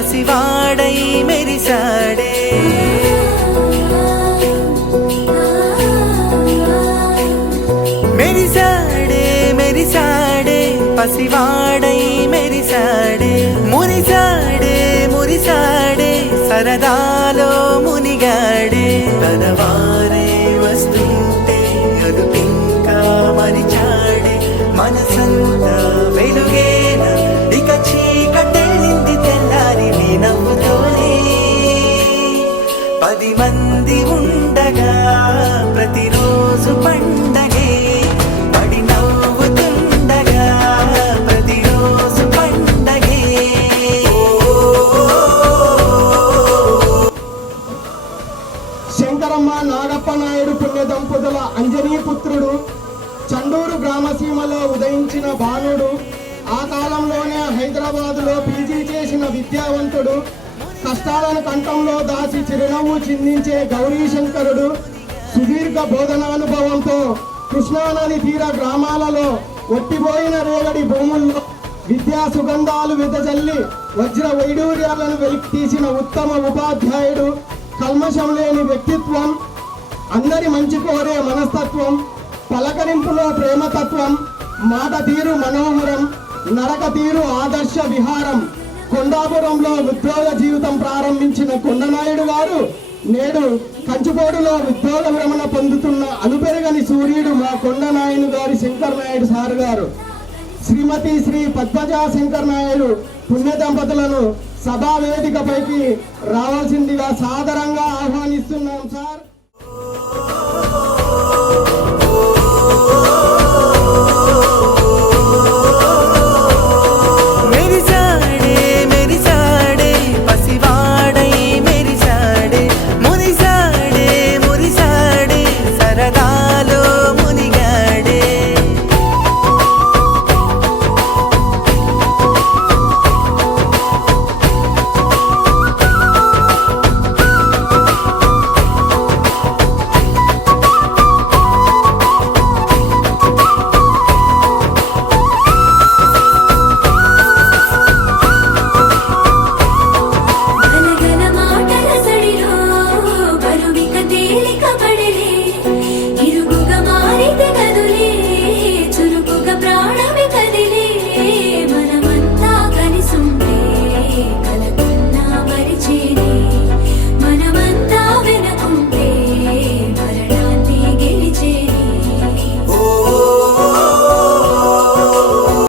పసివాడై మెరిసాడే మెరిసాడే మెరిసాడే పసివాడై మెరిసాడే మురిసాడే మురిసాడే సరదాలో మునిగాడే తనవారే వస్తుంటే అదుపింకా మరిచాడే మనసంతా వెలుగేన ఇక చీకటెళ్ళింది తెల్లారి నీ నవ్వుతోనే 10 మంది ఉండగా ప్రతిరోజు పండగే పడి నవ్వుతుండగా ప్రతిరోజు పండగే శంకరమ్మ నాగప్ప నాయుడు పుణ్య దంపతుల అంజనీ పుత్రుడు, చండూరు గ్రామసీమలో ఉదయించిన బాలుడు, ఆ కాలంలోనే హైదరాబాదులో పీజీ చేసిన విద్యావంతుడు, కష్టాలను కంఠంలో దాచి చిరునవ్వు చిందించే గౌరీశంకరుడు, సుదీర్ఘ బోధనానుభవంతో కృష్ణానది తీర గ్రామాలలో ఒట్టిపోయిన రేగడి భూముల్లో విద్యా సుగంధాలు వెదజల్లి వజ్ర వైడూర్యాలను వెలికితీసిన ఉత్తమ ఉపాధ్యాయుడు, కల్మషం లేని వ్యక్తిత్వం, అందరి మంచి కోరే మనస్తత్వం, పలకరింపులో ప్రేమతత్వం, మాట తీరు మనోహరం, నడక తీరు ఆదర్శ విహారం. కొండాపురంలో ఉద్యోగ జీవితం ప్రారంభించిన కొండనాయుడు గారు నేడు కంచుకోడులో ఉద్యోగ విరమణ పొందుతున్న అనుపెరగని సూర్యుడు మా కొండనాయుడు గారి శంకర్ నాయుడు సార్ గారు. శ్రీమతి శ్రీ పద్మజా శంకర్ నాయుడు పుణ్య దంపతులను సభా వేదికపైకి రావాల్సిందిగా సాదరంగా ఆహ్వానిస్తున్నాం సార్.